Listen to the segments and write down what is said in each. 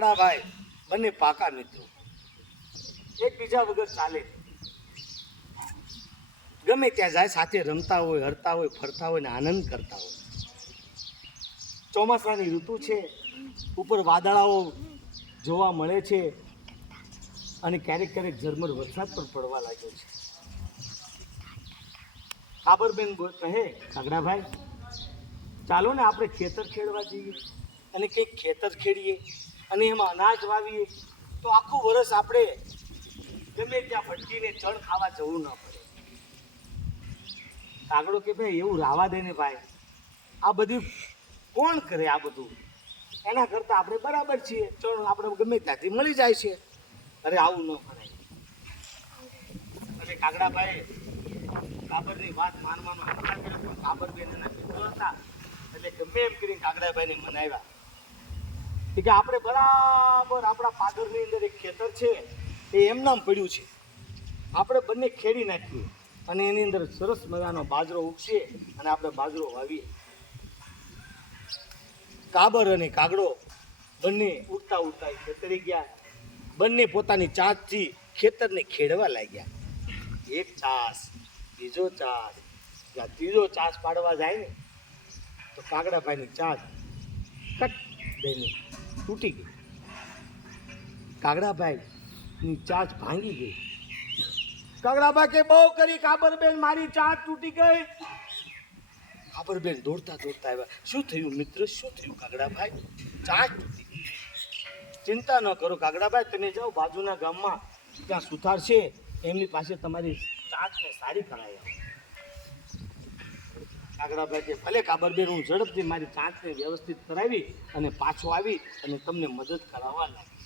ભાઈ બંને પાકા મિત્રો, એકબીજા વગર ચાલે. ગમે ત્યાં જાય સાથે રમતા હોય, હરતા હોય, ફરતા હોય ને આનંદ કરતા હોય. ચોમાસાની ઋતુ છે, ઉપર વાદળાઓ જોવા મળે છે અને ક્યારેક ક્યારેક ઝરમર વરસાદ પણ પડવા લાગ્યો છે. કાબરબેન કહે, કાગડાભાઈ ચાલો ને આપણે ખેતર ખેડવા જઈએ અને કંઈક ખેતર ખેડીએ અને એમાં અનાજ વાવીએ તો આખું વર્ષ આપણે ગમે ત્યાં ભટકીને ચણ ખાવા જવું ન પડે. કાગડો કે ભાઈ એવું રાવા દે ને ભાઈ, આ બધું કોણ કરે? આ બધું એના કરતાં આપણે બરાબર છીએ, ચણ આપણે ગમે ત્યાંથી મળી જાય છે. અરે આવું ન કરાય. અને કાગડાભાઈ કાબરની વાત માનવાનો હંકાર કર્યો, પણ કાબરબેન એના મિત્રો હતા એટલે ગમે એમ કરીને કાગડાભાઈને મનાવ્યા કે આપણે બરાબર આપણા પાદરની અંદર એક ખેતર છે, એ એમનામ પડ્યું છે, આપણે બંને ખેડી નાખીએ અને એની અંદર સરસ મજાનો બાજરો ઉગશે અને આપણે બાજરો વાવીએ. કાબર અને કાગડો બંને ઉડતા ઉડતા ખેતરે ગયા. બંને પોતાની ચાંચથી ખેતરને ખેડવા લાગ્યા. એક ચાસ, બીજો ચાસ, ત્રીજો ચાસ પાડવા જાય ને તો કાગડાભાઈની ચાંચ કટ દઈને તૂટી ગઈ. કાગડાભાઈની ચાંચ ભાંગી ગઈ. કાગડાભાઈ કે બહુ કરી કાબરબેન, મારી ચાંચ તૂટી ગઈ. કાબરબેન દોડતા દોડતા આવ્યા. શું થયું મિત્ર, શું થયું? કાગડાભાઈ ચાંચ તૂટી ગઈ. ચિંતા ન કરો કાગડાભાઈ, તમે જાઓ બાજુના ગામમાં, ત્યાં સુથાર છે, એમની પાસે તમારી ચાંચને સારી કરાવી આવો. કાગડાભાઈ કે ભલે કાબરબેન, હું ઝડપથી મારી ચાંચને વ્યવસ્થિત કરાવી અને પાછો આવી અને તમને મદદ કરાવવા લાગી.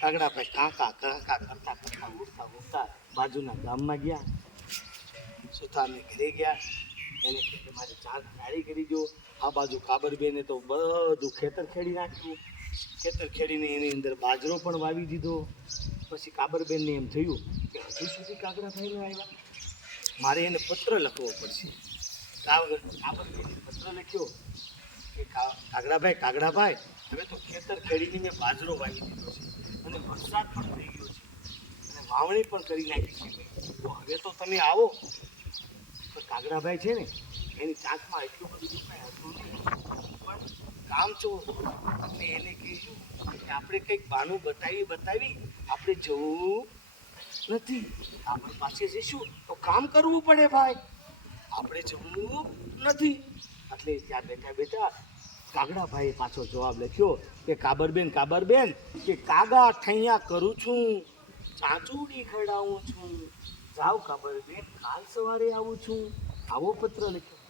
કાગડાભાઈ કાંકા કાંકા કરતા કરતા ઉડતા ઉડતા બાજુના ગામમાં ગયા. સુથારને ઘરે ગયા. એને કે મારી ચાંચ જાળી કરી દો. આ બાજુ કાબરબેને તો બધું ખેતર ખેડી નાખ્યું. ખેતર ખેડીને એની અંદર બાજરો પણ વાવી દીધો. પછી કાબરબેનને એમ થયું કે હજુ સુધી કાગડાભાઈ ન આવ્યા, મારે એને પત્ર લખવો પડશે. કાબરબેને પત્ર લખ્યો કે કાગડાભાઈ હવે તો ખેતર ખેડીને મેં બાજરો વાવી દીધો છે અને વરસાદ પણ થઈ ગયો છે અને વાવણી પણ કરી નાખી છે, તો હવે તો તમે આવો. તો કાગડાભાઈ છે ને, એની ચાંચમાં એટલું બધું દુખાય હતું નહીં, પણ કામ છો એટલે એને કહીશું કે આપણે કંઈક બાનું બતાવી આપણે જવું નથી, આપણે પાસે જઈશું તો કામ કરવું પડે ભાઈ, આપણે જવું નથી. એટલે ત્યાં બેઠા બેઠા કાગડાભાઈએ પાછો જવાબ લખ્યો કે કાબરબેન કે કાગા ઠૈયા કરું છું, ચાંચુડી ખડાવું છું, જાઓ કાબરબેન કાલ સવારે આવું છું. આવો પત્ર લખ્યો.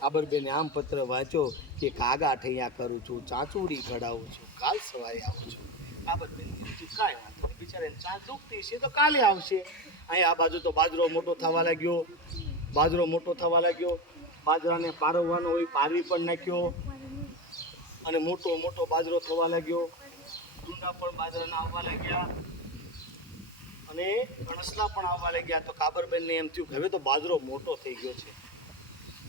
કાબરબેને આમ પત્ર વાંચ્યો કે કાગા ઠૈયા કરું છું, ચાંચુડી ખડાવું છું, કાલ સવારે આવું છું. કાબરબેન કાંઈ વાંધો નહીં, બિચારાને ચાંચ દુખતી છે તો કાલે આવશે. અહીં આ બાજુ તો બાજરો મોટો થવા લાગ્યો. બાજરાને પારવવાનો હોય, પારવી પણ નાખ્યો અને મોટો મોટો બાજરો થવા લાગ્યો. ડુંડા પણ બાજરાના આવવા લાગ્યા અને કણસલા પણ આવવા લાગ્યા. તો કાબરબેનને એમ થયું કે હવે તો બાજરો મોટો થઈ ગયો છે,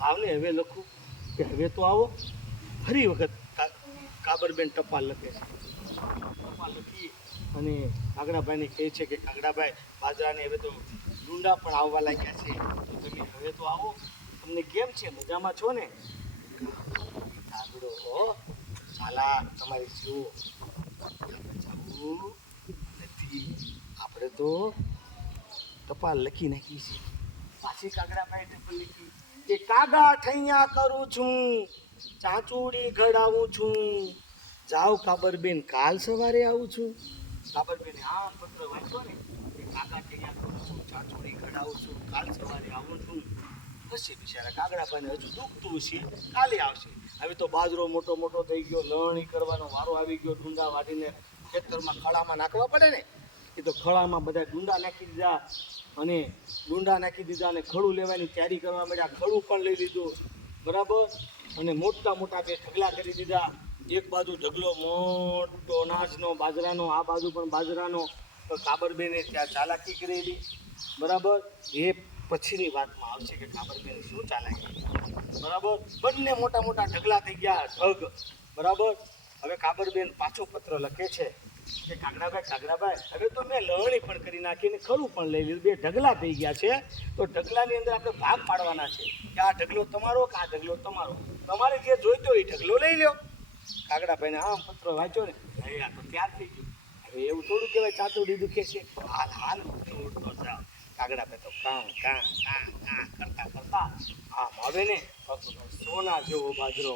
આવને હવે લખું કે હવે તો આવો. ફરી વખત કાબરબેન ટપાલ લખે છે. ટપાલ લખી અને કાગડાભાઈને કહે છે કે કાગડાભાઈ, બાજરાને હવે તો ડુંડા પણ આવવા લાગ્યા છે, તો તમે હવે તો આવો. તમને કેમ છે, મજામાં છો ને? કાગડો ચાલા તમારી શું જવું નથી, આપણે તો ટપાલ લખી નાખી છે. પાછી કાગડાભાઈ ટપાલ લખી કે કાગા ઠૈયા કરું છું, ચાંચુડી ઘડાવું છું, જાઓ કાબરબેન કાલ સવારે આવું છું. કાબરબેને આ પત્ર વાંચ્યો ને કે કાગા ઠૈયા કરું છું, ચાંચુડી ઘડાવું છું, કાલ સવારે આવું છું. હશે બિચારા કાગડાભાઈને હજુ દુખતું છે, કાલે આવશે. હવે તો બાજરો મોટો મોટો થઈ ગયો, લણણી કરવાનો વારો આવી ગયો. ડુંડા વાટીને ખેતરમાં ખળામાં નાખવા પડે ને, એ તો ખળામાં બધા ડુંડા નાખી દીધા અને ખડું લેવાની તૈયારી કરવા માંડ્યા. ખડું પણ લઈ લીધું, બરાબર, અને મોટા મોટા બે ઢગલા કરી દીધા. એક બાજુ ઢગલો મોટો અનાજનો, બાજરાનો, આ બાજુ પણ બાજરાનો. તો કાબરબેને ત્યાં ચાલાકી કરેલી, બરાબર. એ પછીની વાતમાં આવશે કે કાબરબેન શું ચાલાકી, બરાબર. બંને મોટા મોટા ઢગલા થઈ ગયા, ઢગ, બરાબર. હવે કાબરબેન પાછો પત્ર લખે છે કે કાગડાભાઈ હવે તો મેં લણણી પણ કરી નાખીને ખરું પણ લઈ લીધું, 2 ઢગલા થઈ ગયા છે, તો ઢગલાની અંદર આપણે ભાગ પાડવાના છે કે આ ઢગલો તમારો કે આ ઢગલો તમારો, તમારે જે જોઈતો હોય એ ઢગલો લઈ લો. કાગડાભાઈને આમ પત્ર વાંચ્યો ને, હવે આ તો ત્યાર થઈ ગયું. હવે એવું થોડું કહેવાય ચાતુડી દુખે છે, હાલ ઉડતો જાવ. કાગડાભાઈ તો કાં કરતા કરતા આમ આવે ને સોના જેવો બાજરો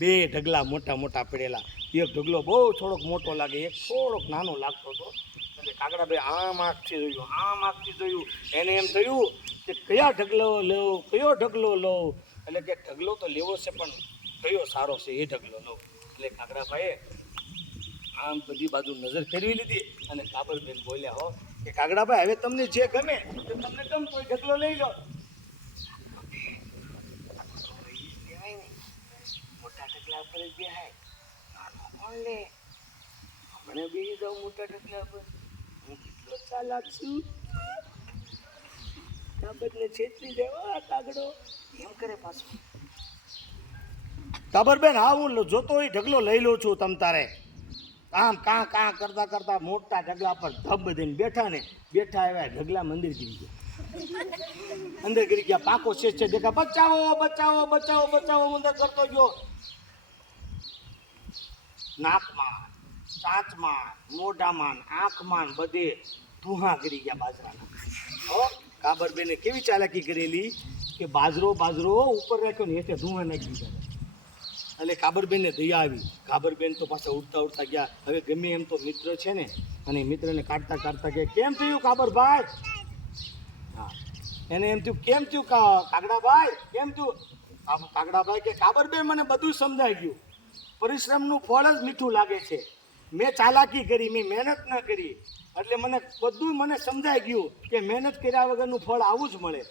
2 ઢગલા મોટા મોટા પડેલા. એક ઢગલો બહુ થોડોક મોટો લાગે, એક થોડોક નાનો લાગતો હતો. એટલે કાગડાભાઈ આમ આંખથી જોયું, એને એમ થયું કે કયો ઢગલો લઉં. એટલે કે ઢગલો તો લેવો છે પણ કયો સારો છે એ ઢગલો લઉં. એટલે કાગડાભાઈએ આમ બધી બાજુ નજર ફેરવી લીધી અને કાબરબેન બોલ્યા હો કે કાગડાભાઈ હવે તમને જે ગમે તે તમને ગમતો હોય ઢગલો લઈ લો. મોટા ઢગલા પર જ બેહાય, નાનો કોણ લે? મને બેસી જાઉં મોટા ઢગલા પર, હું કેટલો ચાલાક છું. કાબરને છેતરી દેવા કાગડો એમ કરે પાછું. કાબરબેન હા હું જોતો હોય ઢગલો લઈ લઉં છું. તમ તારે આમ કાં કરતા કરતા મોટા ઢગલા પર ધબ દઈને બેઠા આવ્યા. ઢગલા મંદિર ગીરી ગયા, અંદર ગીરી ગયા. પાકો છે દેખા, બચાવો અંદર કરતો ગયો. નાકમાં, ચાંચમાં, મોઢામાં, આંખમાં બધે ધુહા ગીરી ગયા બાજરાના. હો કાબરબેને કેવી ચાલાકી કરેલી કે બાજરો ઉપર રાખ્યો ને હેઠે ધુઆ નાખી દીધા. એટલે કાબરબેનને દયા આવી. કાબરબેન તો પાછા ઉડતા ગયા. હવે ગમે એમ તો મિત્ર છે ને, અને મિત્રને કાઢતા કે કેમ થયું કાબરભાઈ? હા એને એમ થયું કેમ થયું કાગડાભાઈ કેમ થયું? કાગડાભાઈ કે કાબરબેન મને બધું સમજાઈ ગયું. પરિશ્રમનું ફળ જ મીઠું લાગે છે. મેં ચાલાકી કરી, મેં મહેનત ન કરી, એટલે મને સમજાઈ ગયું કે મહેનત કર્યા વગરનું ફળ આવું જ મળે.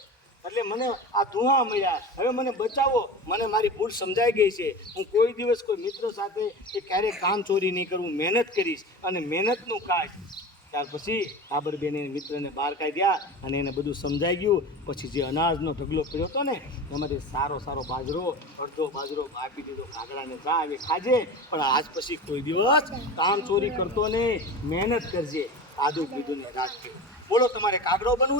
એટલે મને આ ધુઆ મળ્યા. હવે મને બચાવો, મને મારી ભૂલ સમજાઈ ગઈ છે. હું કોઈ દિવસ કોઈ મિત્ર સાથે કે ક્યારેય કામ ચોરી નહીં કરું, મહેનત કરીશ અને મહેનતનું કાજ. ત્યાર પછી કાબરબેને મિત્રને બહાર કાઢ્યા અને એને બધું સમજાઈ ગયું. પછી જે અનાજનો ઢગલો પડ્યો હતો ને એમાંથી સારો બાજરો, અડધો બાજરો આપી દીધો કાગડાને, જા હવે ખાજે, પણ આજ પછી કોઈ દિવસ કામ ચોરી કરતો નહીં, મહેનત કરજે. આદુ કીધું ને રાજ. બોલો તમારે કાગડો બનવું